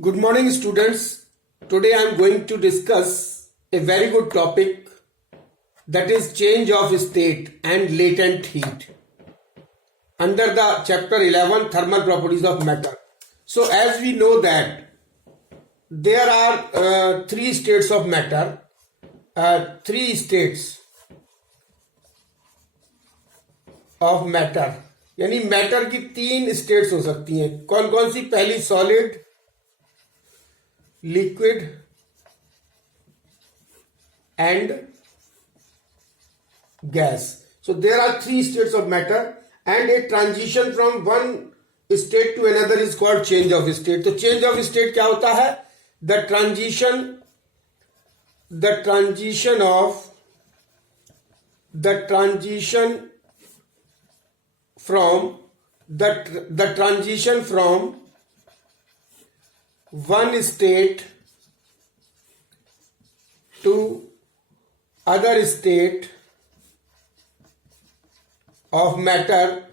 Good morning, students. Today I am going to discuss a very good topic, that is change of state and latent heat under the chapter 11 thermal properties of matter. So as we know that there are three states of matter, three states of matter, यानी matter की तीन states हो सकती हैं. कौन कौन सी? पहली solid, liquid and gas. So there are three states of matter and a transition from one state to another is called change of state. तो change of state क्या होता है? The transition from one state to other state of matter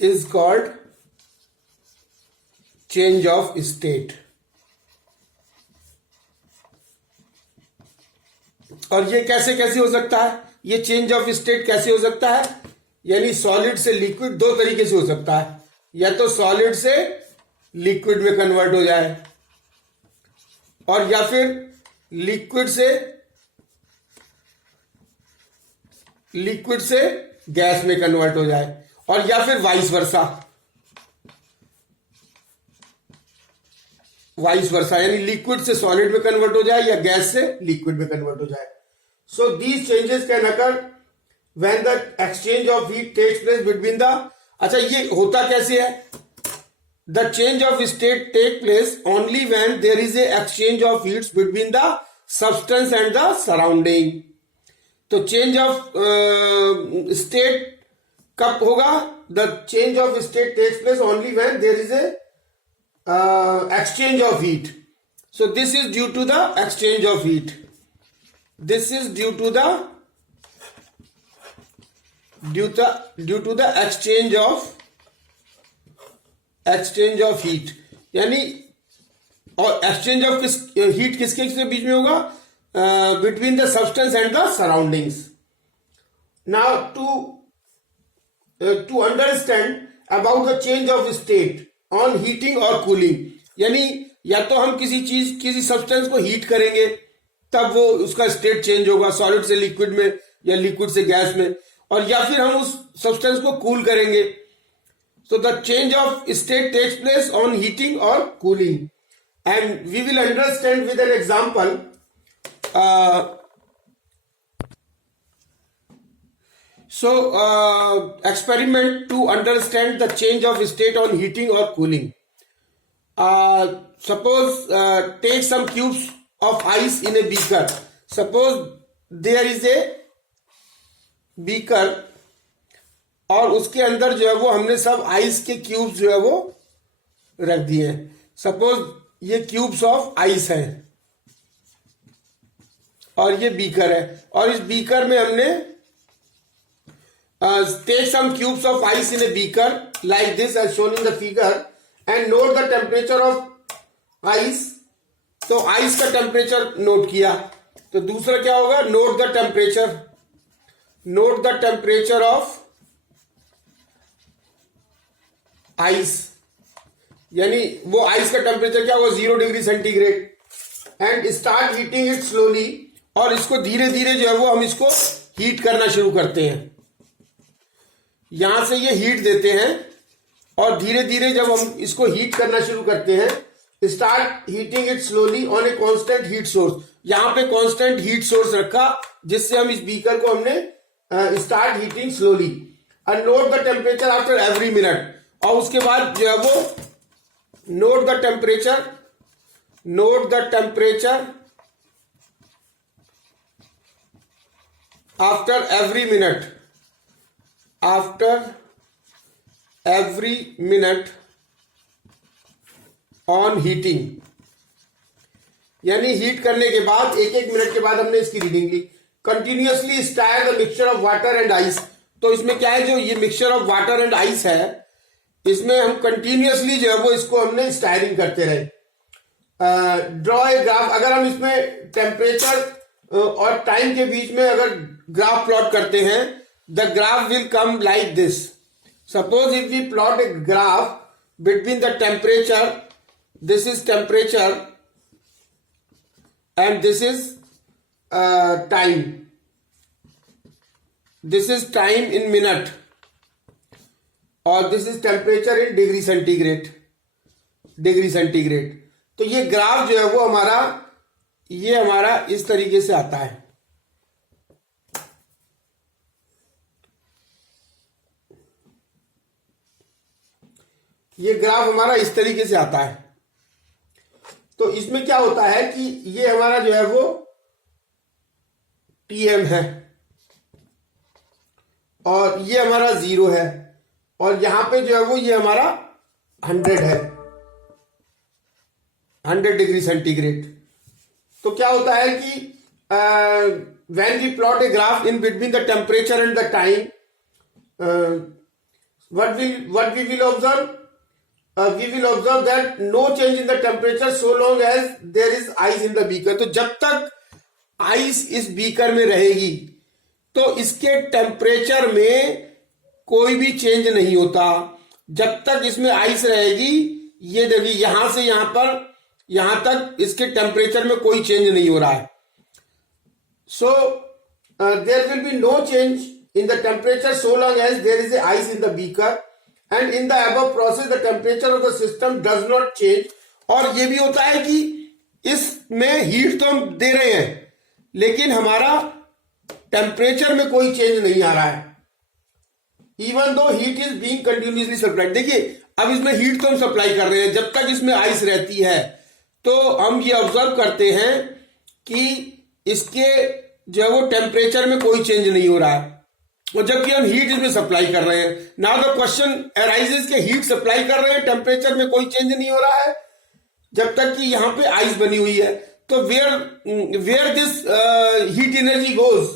is called change of state. और ये कैसे कैसे हो सकता है? ये चेंज ऑफ स्टेट कैसे हो सकता है? यानी सॉलिड से लिक्विड दो तरीके से हो सकता है. या तो सॉलिड से लिक्विड में कन्वर्ट हो जाए और या फिर लिक्विड से गैस में कन्वर्ट हो जाए और या फिर वाइस वर्सा यानी लिक्विड से सॉलिड में कन्वर्ट हो जाए या गैस से लिक्विड में कन्वर्ट हो जाए. So these changes can occur when the exchange of heat takes place between the. अच्छा, ये होता कैसे है? The change of state take place only when there is a exchange of heats between the substance and the surrounding. तो change of state कब होगा? The change of state takes place only when there is a exchange of heat. So this is due to the exchange of heat. This is due to the exchange of heat. यानी और exchange of heat किसके बीच में होगा? Between the substance and the surroundings. Now to understand about the change of state on heating और cooling, यानी या तो हम किसी सब्सटेंस को हीट करेंगे तब वो उसका स्टेट चेंज होगा, सॉलिड से लिक्विड में या लिक्विड से गैस में, और या फिर हम उस सब्सटेंस को कूल करेंगे. So the change of state takes place on heating और cooling and we will understand with an example. So experiment to understand the change of state on heating और cooling. Suppose take some cubes of ice in a beaker. Suppose there is a beaker और उसके अंदर जो है वो हमने सब ice के क्यूब्स जो है वो रख दिए हैं. सपोज ये क्यूब्स ऑफ आइस है और ये बीकर है और इस बीकर में हमने take some cubes of ice in a beaker like this as shown in the figure and note the temperature of ice. तो आइस का टेम्परेचर नोट किया. तो दूसरा क्या होगा? Note the temperature of ice, यानी वो आइस का टेम्परेचर क्या होगा? 0 degree centigrade. And start heating it slowly, और इसको धीरे धीरे जो है वो हम इसको हीट करना शुरू करते हैं. यहां से ये हीट देते हैं और धीरे धीरे जब हम इसको हीट करना शुरू करते हैं, start heating it slowly on a constant heat source. यहां पे कांस्टेंट हीट सोर्स रखा जिससे हम इस बीकर को हमने start heating slowly and note the temperature after every minute. और उसके बाद जो है वो note the temperature after every minute on heating. यानी हीट करने के बाद एक मिनट के बाद हमने इसकी रीडिंग ली. Continuously stir the mixture of water and ice. तो इसमें क्या है, जो ये mixture of water and ice है इसमें हम कंटिन्यूअसली जो है वो इसको हमने स्टायरिंग करते रहे। ड्रॉ ए ग्राफ, अगर हम इसमें टेम्परेचर और टाइम के बीच में अगर ग्राफ प्लॉट करते हैं, the graph will come like this. Suppose if we plot a graph between the temperature, this is temperature and this is time, this is time in minute और this is temperature in degree centigrade, तो ये graph जो है वो हमारा इस तरीके से आता है। ये ग्राफ हमारा इस तरीके से आता है। तो इसमें क्या होता है कि ये हमारा जो है वो TM है और ये हमारा 0 है और यहां पे जो है वो ये हमारा 100 है, 100 डिग्री सेंटीग्रेड। तो क्या होता है कि when we plot a graph in between the temperature and the time, what we will observe? We will observe that no change in the temperature so long as there is ice in the beaker. तो जब तक ice इस beaker में रहेगी तो इसके temperature में कोई भी चेंज नहीं होता। जब तक इसमें आइस रहेगी, ये देखिए यहां से यहां तक इसके टेम्परेचर में कोई चेंज नहीं हो रहा है। So there will be no change in the temperature so long as there is a ice in the beaker, and in the above process the temperature of the system does not change. और ये भी होता है कि इसमें heat तो हम दे रहे हैं लेकिन हमारा टेम्परेचर में कोई चेंज नहीं आ रहा है, इवन दो heat is being continuously supplied. देखिए अब इसमें हीट तो हम सप्लाई कर रहे हैं, जब तक इसमें आइस रहती है तो हम ये ऑब्जर्व करते हैं कि इसके जो है वो टेम्परेचर में कोई चेंज नहीं हो रहा है, और जबकि हम हीट इसमें सप्लाई कर रहे हैं। नाउ द क्वेश्चन अराइजेस के हीट सप्लाई कर रहे हैं, टेम्परेचर में कोई चेंज नहीं हो रहा है जब तक कि यहां पे आइस बनी हुई है। तो where this heat energy goes,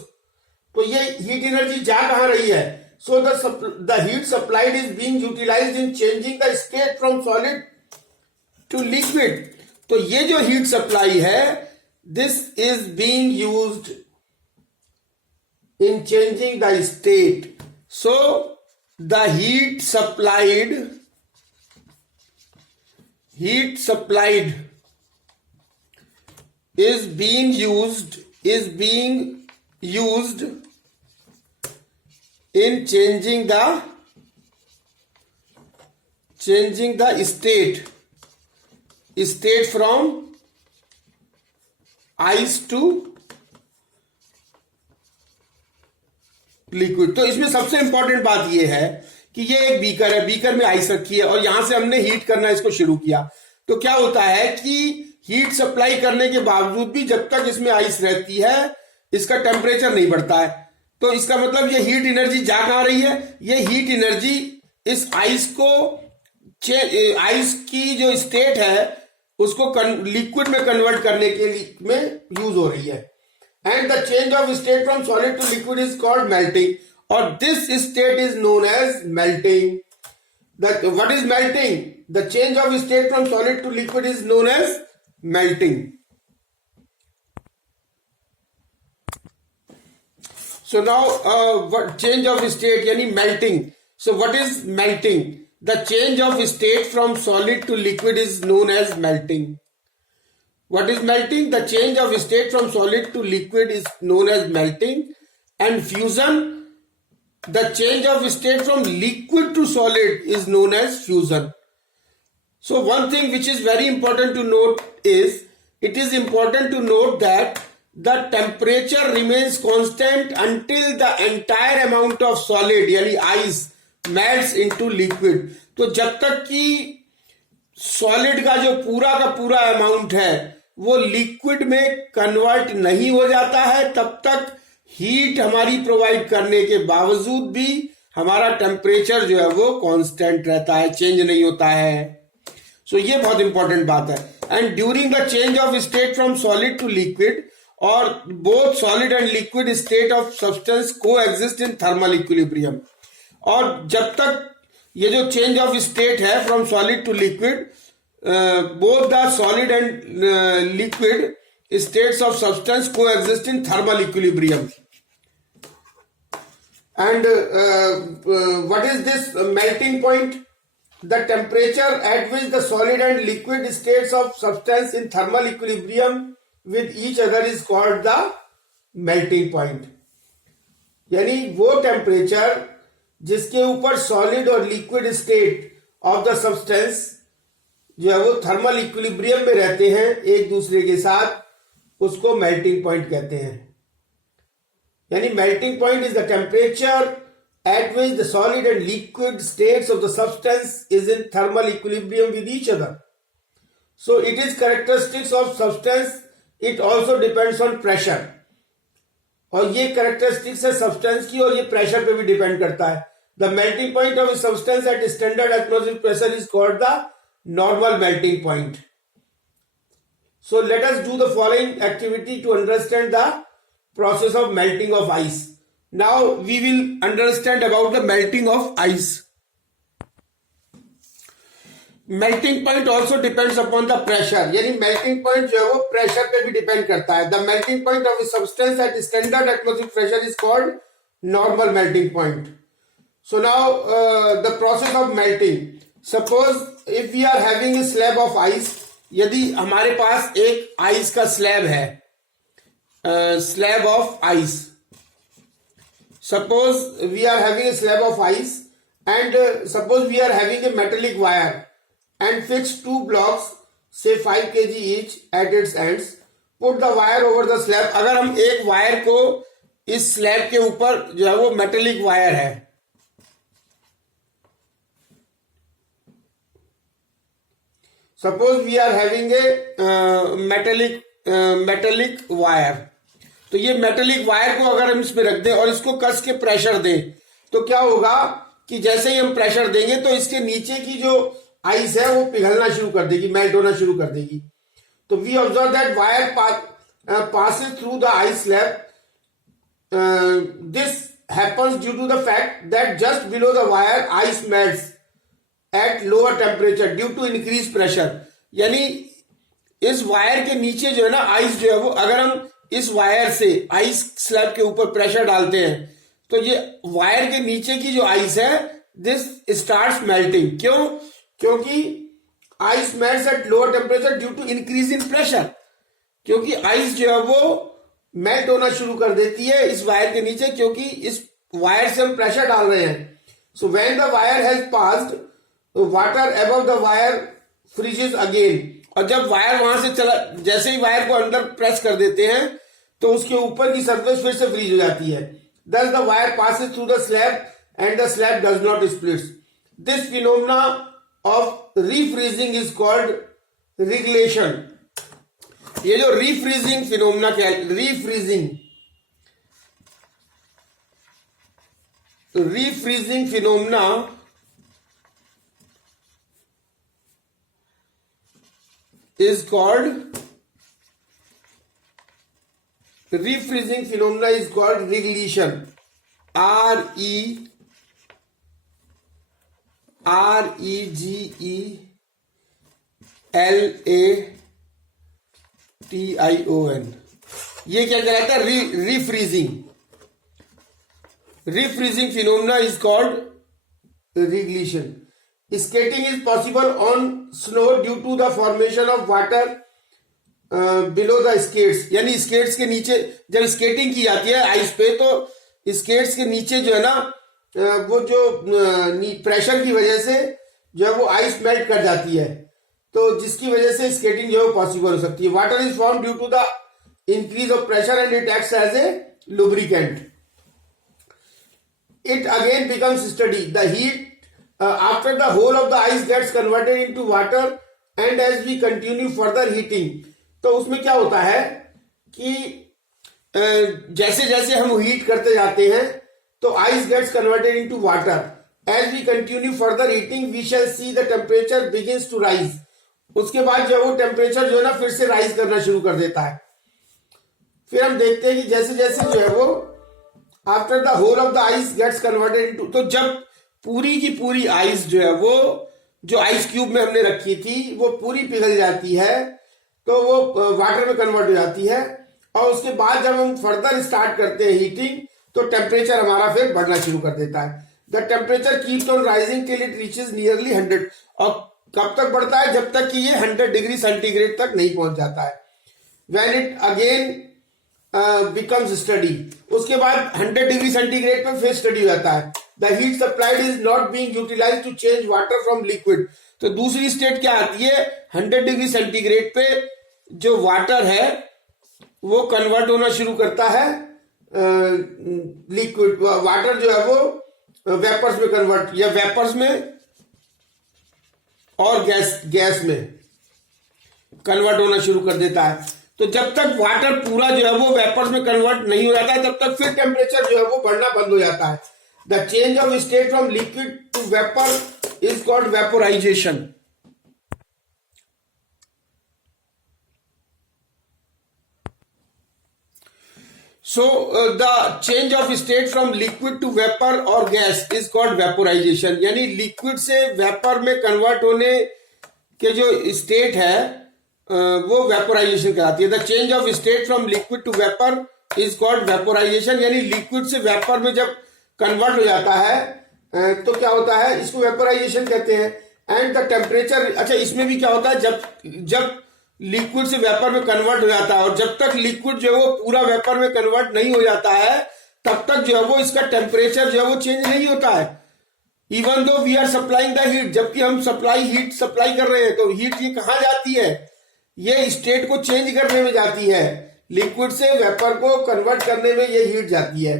तो ये हीट एनर्जी जा कहां रही है? So the heat supplied is being utilized in changing the state from solid to liquid. तो ये जो हीट सप्लाई है, this is being used in changing the state. So the heat supplied is being used in changing the state from ice to liquid. तो इसमें सबसे important बात यह है कि ये एक बीकर है, बीकर में आइस रखी है और यहां से हमने हीट करना इसको शुरू किया। तो क्या होता है कि हीट सप्लाई करने के बावजूद भी जब तक इसमें आइस रहती है इसका टेम्परेचर नहीं बढ़ता है। तो इसका मतलब ये हीट एनर्जी जा कहां रही है? ये हीट एनर्जी इस आइस की जो स्टेट है उसको लिक्विड में कन्वर्ट करने के लिए में यूज हो रही है। And the change of state from solid to liquid is called melting, or this state is known as melting. What is melting? The change of state from solid to liquid is known as melting. So now what change of state yani melting. So what is melting? The change of state from solid to liquid is known as melting. What is melting? The change of state from solid to liquid is known as melting. And fusion, the change of state from liquid to solid is known as fusion. So one thing which is very important to note is, it is important to note that the temperature remains constant until the entire amount of solid यानी ice melts into liquid. तो जब तक कि solid का जो पूरा का पूरा अमाउंट है वो लिक्विड में कन्वर्ट नहीं हो जाता है, तब तक हीट हमारी प्रोवाइड करने के बावजूद भी हमारा टेम्परेचर जो है वो कांस्टेंट रहता है, चेंज नहीं होता है। सो ये बहुत इंपॉर्टेंट बात है। And during the change of state from solid to liquid, और both solid and liquid state of substance को एग्जिस्ट इन थर्मल इक्विलिब्रियम। और जब तक ये जो चेंज ऑफ स्टेट है from solid to liquid, both the solid and liquid states of substance coexist in thermal equilibrium. And what is this melting point? The temperature at which the solid and liquid states of substance in thermal equilibrium with each other is called the melting point. यानी वो temperature जिसके ऊपर solid और liquid state of the substance जो है वो thermal equilibrium में रहते हैं एक दूसरे के साथ, उसको मेल्टिंग पॉइंट कहते हैं. यानी melting point is the temperature at which the solid and liquid states of the substance is in thermal equilibrium with each other. So it is characteristics of substance. It also depends on pressure. और ये characteristics है substance की और ये pressure पे भी depend करता है. The melting point of substance eight standard atmospheric pressure is called the normal melting point. So let us do the following activity to understand the process of melting of ice. Now we will understand about the melting of ice. Melting point also depends upon the pressure. यानी melting point जो है वो pressure पे भी depend करता है. The melting point of a substance at standard atmospheric pressure is called normal melting point. So now the process of melting. Suppose if we are having a slab of ice. यदि हमारे पास एक ice का slab है, slab of ice, suppose we are having a slab of ice and suppose we are having a metallic wire and fix 2 blocks से 5 kg each at its ends. Put the wire over the slab. अगर हम एक wire को इस slab के ऊपर जो है वो मेटेलिक वायर है, suppose we are having a metallic wire, तो ये मेटेलिक वायर को अगर हम इसमें रख दें और इसको कस के प्रेशर दें तो क्या होगा कि जैसे ही हम प्रेशर देंगे तो इसके नीचे की जो आइस है वो पिघलना शुरू कर देगी, मेल्ट होना शुरू कर देगी. तो we observe that wire passes through the ice slab. This happens due to the fact that just below the wire ice melts at lower temperature due to increased pressure. यानी इस वायर के नीचे जो है ना आइस जो है वो, अगर हम इस वायर से आइस स्लैब के ऊपर प्रेशर डालते हैं तो ये वायर के नीचे की जो आइस है दिस स्टार्ट्स मेल्टिंग. क्यों? क्योंकि ice melts at lower temperature due to increase in pressure. क्योंकि आइस जो है वो मेल्ट होना शुरू कर देती है इस वायर के नीचे, क्योंकि इस वायर से हम प्रेशर डाल रहे हैं. So when the wire has passed water above the wire freezes again. और जब वायर वहां से चला, जैसे ही वायर को अंदर प्रेस कर देते हैं तो उसके ऊपर की सरफेस फिर से फ्रीज हो जाती है. Thus the wire passes through the slab and the slab does not split. This phenomena of refreezing is called reglation. ये जो refreezing phenomena क्या है? refreezing phenomena is called refreezing phenomena is called reglation. REGELATION. ये क्या कहलाता है? refreezing. Refreezing phenomena is called reglation. Skating is possible on snow due to the formation of water below the skates. यानी skates के नीचे जब skating की जाती है आइस पे तो स्केट्स के नीचे जो है ना वो जो प्रेशर की वजह से जो है वो आइस मेल्ट कर जाती है, तो जिसकी वजह से स्केटिंग जो है वो पॉसिबल हो सकती है. Water is form due to the increase of pressure and it acts as a lubricant. It again becomes steady. The heat after the whole of the ice gets converted into water and as we continue further heating. तो उसमें क्या होता है कि जैसे जैसे हम heat करते जाते हैं तो ice gets converted into water. As we continue further heating we shall see the temperature begins to rise. उसके बाद जो वो टेम्परेचर जो है ना फिर से राइज करना शुरू कर देता है. फिर हम देखते हैं कि जैसे जैसे जो है वो after the whole of the ice gets converted into, तो जब पूरी की पूरी आइस जो है वो जो आइस क्यूब में हमने रखी थी वो पूरी पिघल जाती है, तो वो वाटर में कन्वर्ट हो जाती है। और उसके बाद जब हम फर्दर स्टार्ट करते हैं हीटिंग, तो टेम्परेचर हमारा फिर बढ़ना शुरू कर देता है। The temperature keeps on rising till it reaches nearly 100। और कब तक बढ़ता है? जब तक कि ये 100 डिग्री सेंटीग्रेड तक नहीं पहुंच जाता है। When it again becomes study, उसके बाद 100 डिग्री सेंटीग्रेड पे फिर स्टडी हो जाता है। The heat supplied is not being utilized to change water from liquid. तो दूसरी स्टेट क्या आती है? 100 डिग्री सेंटीग्रेड पे जो वाटर है वो कन्वर्ट होना शुरू करता है, लिक्विड वाटर जो है वो वेपर्स में कन्वर्ट, या वेपर्स में और गैस में कन्वर्ट होना शुरू कर देता है। तो जब तक वाटर पूरा जो है वो वेपर्स में कन्वर्ट नहीं हो जाता है, तब तक फिर टेम्परेचर जो है वो बढ़ना बंद हो जाता है। The change of state from liquid to vapour is called vaporisation. So the change of state from liquid to vapor or gas is called vaporization। यानी लिक्विड से वेपर में कन्वर्ट होने के जो स्टेट है वो वेपोराइजेशन कहलाती है। The change of state from liquid to vapour is called vaporisation. यानी लिक्विड से वेपर में जब कन्वर्ट हो जाता है तो क्या होता है? इसको वेपोराइजेशन कहते हैं। एंड द टेम्परेचर, अच्छा इसमें भी क्या होता है? जब लिक्विड से वेपर में कन्वर्ट हो जाता है, और जब तक लिक्विड जो है वो पूरा वेपर में कन्वर्ट नहीं हो जाता है, तब तक जो है वो इसका टेम्परेचर जो है वो चेंज नहीं होता है। Even though we are supplying the heat, जबकि हम हीट सप्लाई कर रहे हैं, तो हीट ये कहां जाती है? ये स्टेट को चेंज करने में जाती है। लिक्विड से वेपर को कन्वर्ट करने में ये हीट जाती है।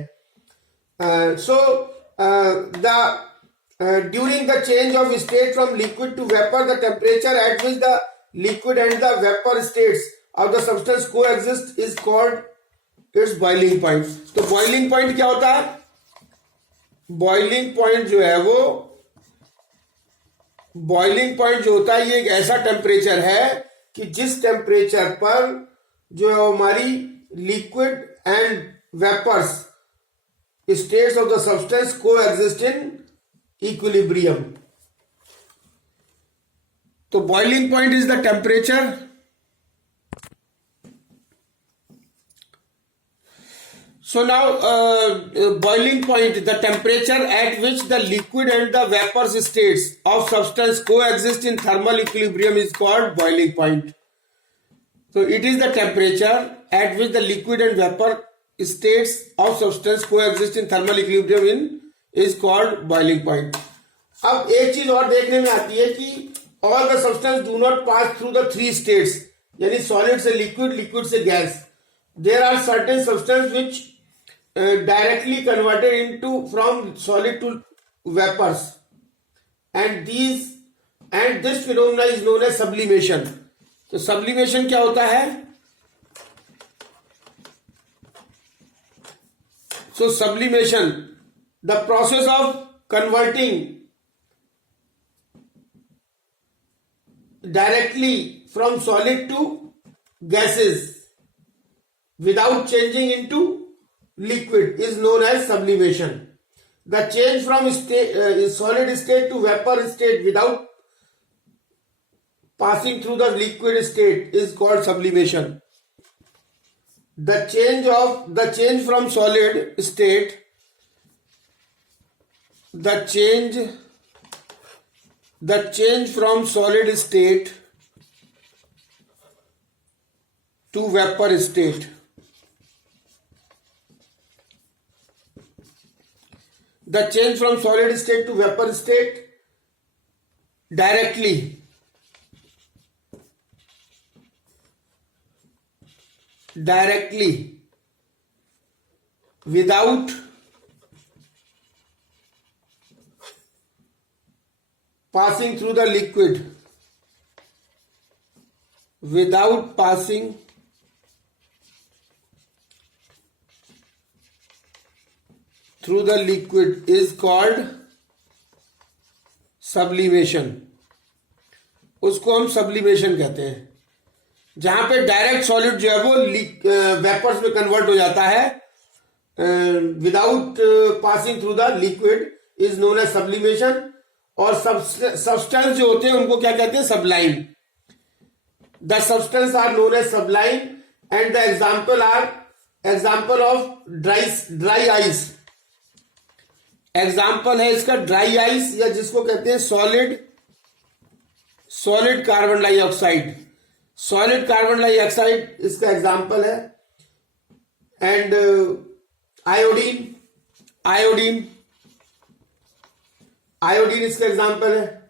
During the change of state from liquid to vapour, the temperature at which the liquid and the vapor states of the substance coexist is called its boiling point। तो boiling point क्या होता है? boiling point जो है वो boiling point जो होता है ये एक ऐसा टेम्परेचर है कि जिस टेम्परेचर पर जो है हमारी liquid and vapours states of the substance coexist in equilibrium. तो boiling point is the temperature so now boiling point, the temperature at which the liquid and the vapor states of substance coexist in thermal equilibrium is called boiling point। so it is the temperature at which the liquid and vapor states of substance coexist in thermal equilibrium is called boiling point। अब एक चीज और देखने में आती है कि all the substance do not pass through the three states, यानी solid से liquid, liquid से gas। there are certain substance which directly converted into from solid to vapors, and this phenomena is known as sublimation। तो sublimation क्या होता है? so sublimation, the process of converting directly from solid to gases without changing into liquid is known as sublimation। the change from solid state to vapor state without passing through the liquid state is called sublimation। the change from solid state from solid state to vapor state, the change from solid state to vapor state directly without passing through the liquid, without passing through the liquid is called sublimation। उसको हम sublimation कहते हैं। जहां पे direct solid जो है वो vapours में कन्वर्ट हो जाता है without passing through the liquid, is known as sublimation, और सब्सटेंस जो होते हैं उनको क्या कहते हैं? Sublime. The substance are known as sublime and the example of dry ice. Example है इसका ड्राई आइस, या जिसको कहते हैं solid carbon dioxide. Solid carbon dioxide इसका एग्जाम्पल है. एंड आयोडीन इसका एग्जाम्पल है.